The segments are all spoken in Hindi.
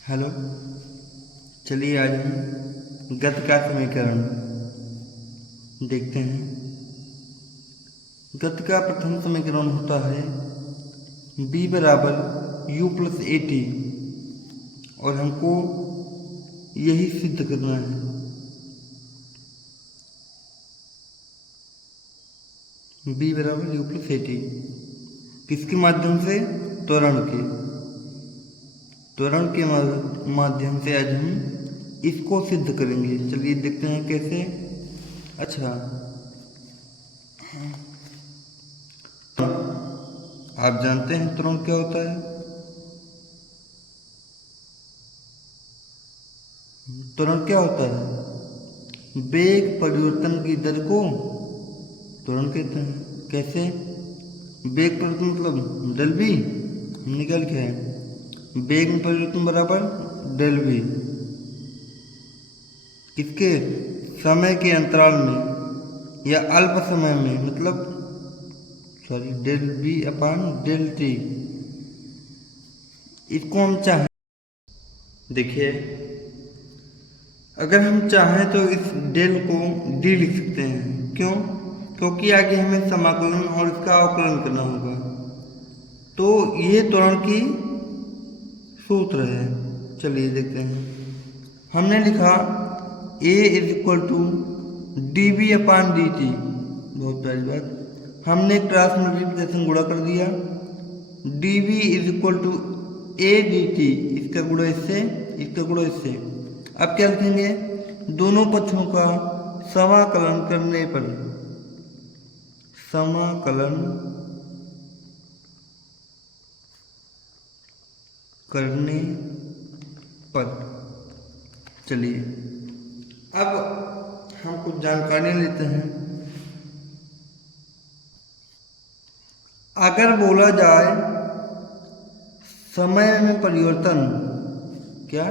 हेलो। चलिए आज हम गति का समीकरण देखते हैं। गति का प्रथम समीकरण होता है b बराबर u प्लस ए टी, और हमको यही सिद्ध करना है। b बराबर u प्लस ए टी किसके माध्यम से? त्वरण के माध्यम से आज हम इसको सिद्ध करेंगे। चलिए देखते हैं कैसे। अच्छा, आप जानते हैं त्वरण क्या होता है? त्वरण क्या होता है? वेग परिवर्तन की दर को त्वरण कहते हैं। कैसे? वेग परिवर्तन मतलब डेल वी। हमने क्या लिखा है? वेग में परिवर्तन बराबर डेल वी किसके? समय के अंतराल में या अल्प समय में, मतलब sorry del V upon del T. इसको हम चाहें, देखिए अगर हम चाहें तो इस डेल को डी लिख सकते हैं। क्यों? क्योंकि आगे हमें समाकलन और इसका अवकलन करना होगा। तो ये त्वरण की सूत्र है। चलिए देखते हैं। हमने लिखा a is equal to D V upon D T. बहुत प्यारी बात। हमने क्रॉस मल्टीप्लिकेशन गुणा कर दिया। D V is equal to A D T, इसका गुणा इससे, इसका गुणा इससे। अब क्या लिखेंगे? दोनों पक्षों का समाकलन करने पर, समाकलन करने पर। चलिए अब हम कुछ जानकारी लेते हैं। अगर बोला जाए समय में परिवर्तन, क्या?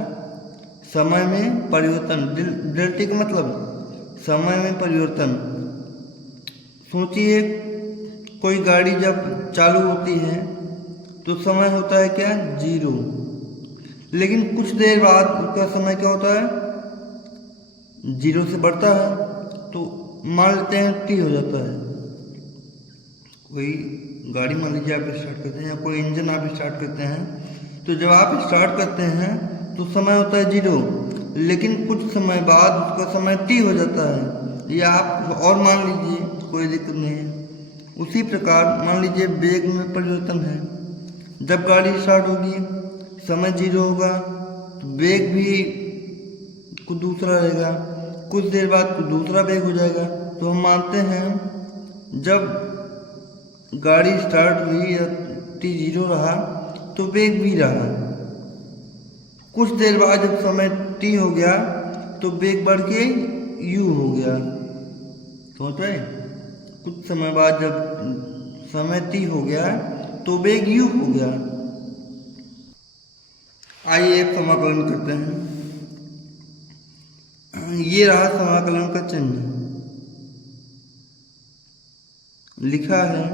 समय में परिवर्तन, डेल टी का मतलब समय में परिवर्तन। सोचिए कोई गाड़ी जब चालू होती है तो समय होता है क्या? 0। लेकिन कुछ देर बाद उसका समय क्या होता है? 0 से बढ़ता है। तो मान लेते हैं t हो जाता है। कोई गाड़ी मान लीजिए आप स्टार्ट करते हैं या कोई इंजन आप स्टार्ट करते हैं, तो जब आप स्टार्ट करते हैं तो समय होता है 0, लेकिन कुछ समय बाद उसका समय t हो जाता है। या आप और मान लीजिए, कोई दिक्कत नहीं है। उसी प्रकार मान लीजिए वेग में परिवर्तन है। जब गाड़ी स्टार्ट होगी समय 0 होगा, तो वेग भी कुछ दूसरा रहेगा। कुछ देर बाद कुछ दूसरा वेग हो जाएगा। तो हम मानते हैं जब गाड़ी स्टार्ट हुई या टी 0 रहा तो वेग भी रहा। कुछ देर बाद जब समय टी हो गया तो वेग बढ़ के यू हो गया। समझ रहे? कुछ समय बाद जब समय टी हो गया तो वेग यू हो गया। आइए एक समाकलन करते हैं। ये रहा समाकलन का चिन्ह। लिखा है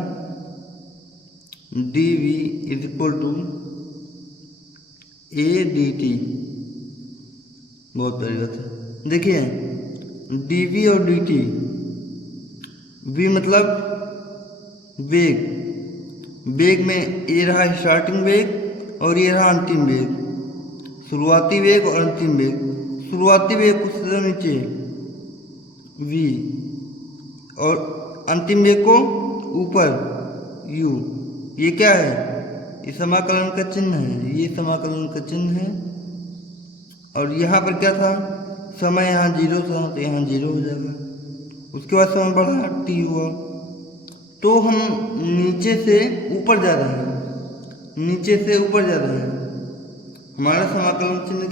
D V is equal to A D T. बहुत बड़ी बात है। देखिए डी वी और डी टी, वी मतलब वेग। वेग में ये रहा स्टार्टिंग वेग और ये रहा अंतिम वेग। शुरुआती वेग और अंतिम वेग। शुरुआती वेग को सीधा नीचे v, और अंतिम वेग को ऊपर u। ये क्या है? ये समाकलन का चिन्ह है। ये समाकलन का चिन्ह है। और यहाँ पर क्या था? समय यहाँ 0 था तो यहाँ 0 हो जाएगा। उसके बाद समय बढ़ा t हुआ। तो हम नीचे से ऊपर जा रहे हैं, नीचे से ऊपर जा रहे हैं। हमारा समाकलन चिन्ह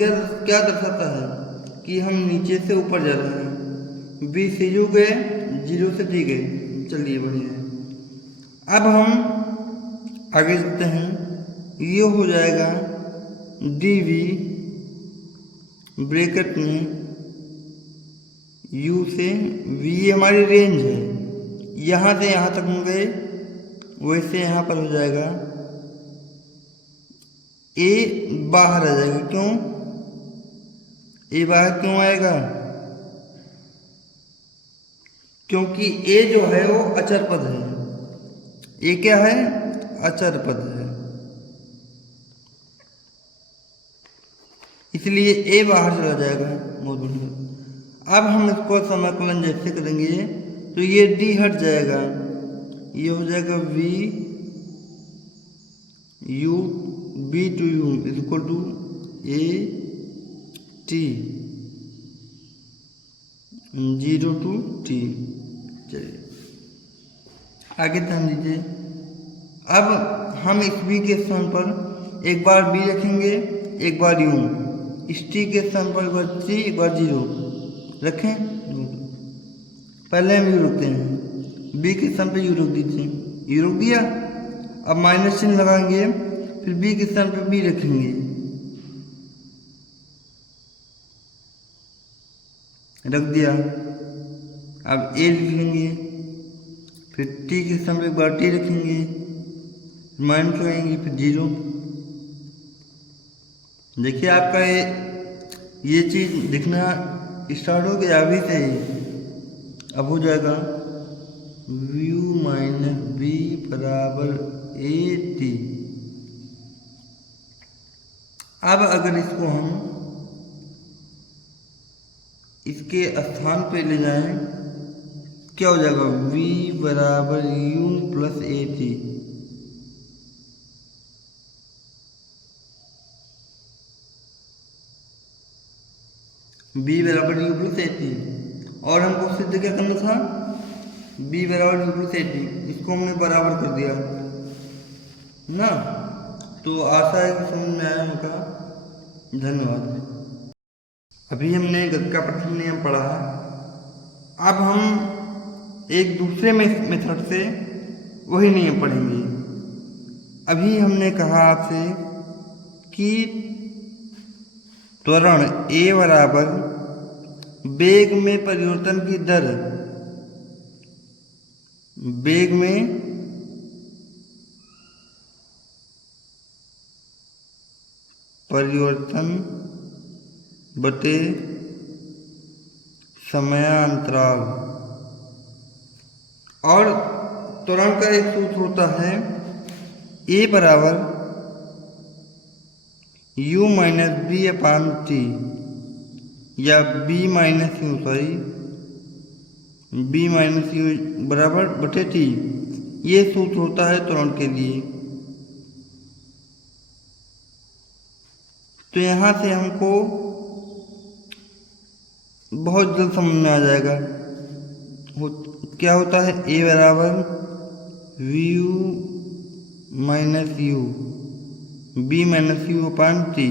क्या दर्शाता है? कि हम नीचे से ऊपर जा रहे हैं। बी से यू गए, 0 से टी गए। चलिए बढ़िया है। अब हम आगे चलते हैं। ये हो जाएगा डी वी ब्रैकेट में यू से वी, हमारी रेंज है। यहाँ से यहाँ तक हम गए, वैसे यहाँ पर हो जाएगा ए बाहर आ जाएगा। क्यों? ए बाहर क्यों आएगा? क्योंकि ए जो है वो अचर पद है। ए क्या है? अचर पद है, इसलिए ए बाहर चला जाएगा। बहुत बढ़िया। अब हम इसको समाकलन जैसे करेंगे तो ये डी हट जाएगा, ये हो जाएगा V U B to U equal to A T 0 to t। चलिए आगे ध्यान दीजिए। अब हम इस b के स्थान पर एक बार b रखेंगे, एक बार u। इस t के स्थान पर एक बार 3, एक बार 0 रखें। पहले हम u रखते हैं, b के स्थान पर u रख दीजिए, u रख दिया। अब माइनस चिन्ह लगाएंगे, फिर b के स्थान पर b रखेंगे, रख दिया। अब ए लिख लेंगे, फिर टी के स्थान पर एक बार टी रखेंगे, माइनस लगाएंगे, फिर 0। देखिए आपका ये चीज़ दिखना स्टार्ट हो गया अभी से ही। अब हो जाएगा u माइनस बी बराबर ए टी। अब अगर इसको हम इसके स्थान पे ले जाएं, क्या हो जाएगा? v बराबर u plus A T. b बराबर u प्लस ए टी। और हमको सिद्ध क्या करना था? b बराबर u प्लस ए टी। इसको हमने बराबर कर दिया ना। तो आशा है कि समझ में आया होगा। धन्यवाद। अभी हमने गति का प्रथम नियम पढ़ा। अब हम एक दूसरे मेथड से वही नियम पढ़ेंगे। अभी हमने कहा आपसे कि त्वरण a बराबर वेग में परिवर्तन की दर, वेग में परिवर्तन बटे समयांतराल। और त्वरण का एक सूत्र होता है a बराबर u माइनस बी अपान टी, या b minus you, b minus you बराबर बटे टी। ये सूत्र होता है त्वरण के लिए। तो यहाँ से हमको बहुत जल्द समझ में आ जाएगा। क्या होता है? a बराबर V U minus U, B minus U upon T.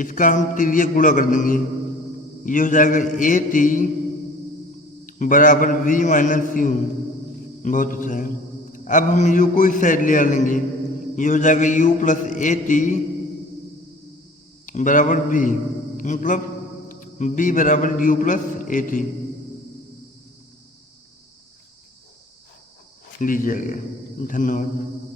इसका हम तिर्यक गुणा कर देंगे, ये हो जाएगा ए टी बराबर वी माइनस यू। बहुत अच्छा है। अब हम u को इस साइड ले आ लेंगे, ये हो जाएगा u प्लस ए टी बराबर b, मतलब b बराबर u प्लस ए टी लीजिए गया। धन्यवाद।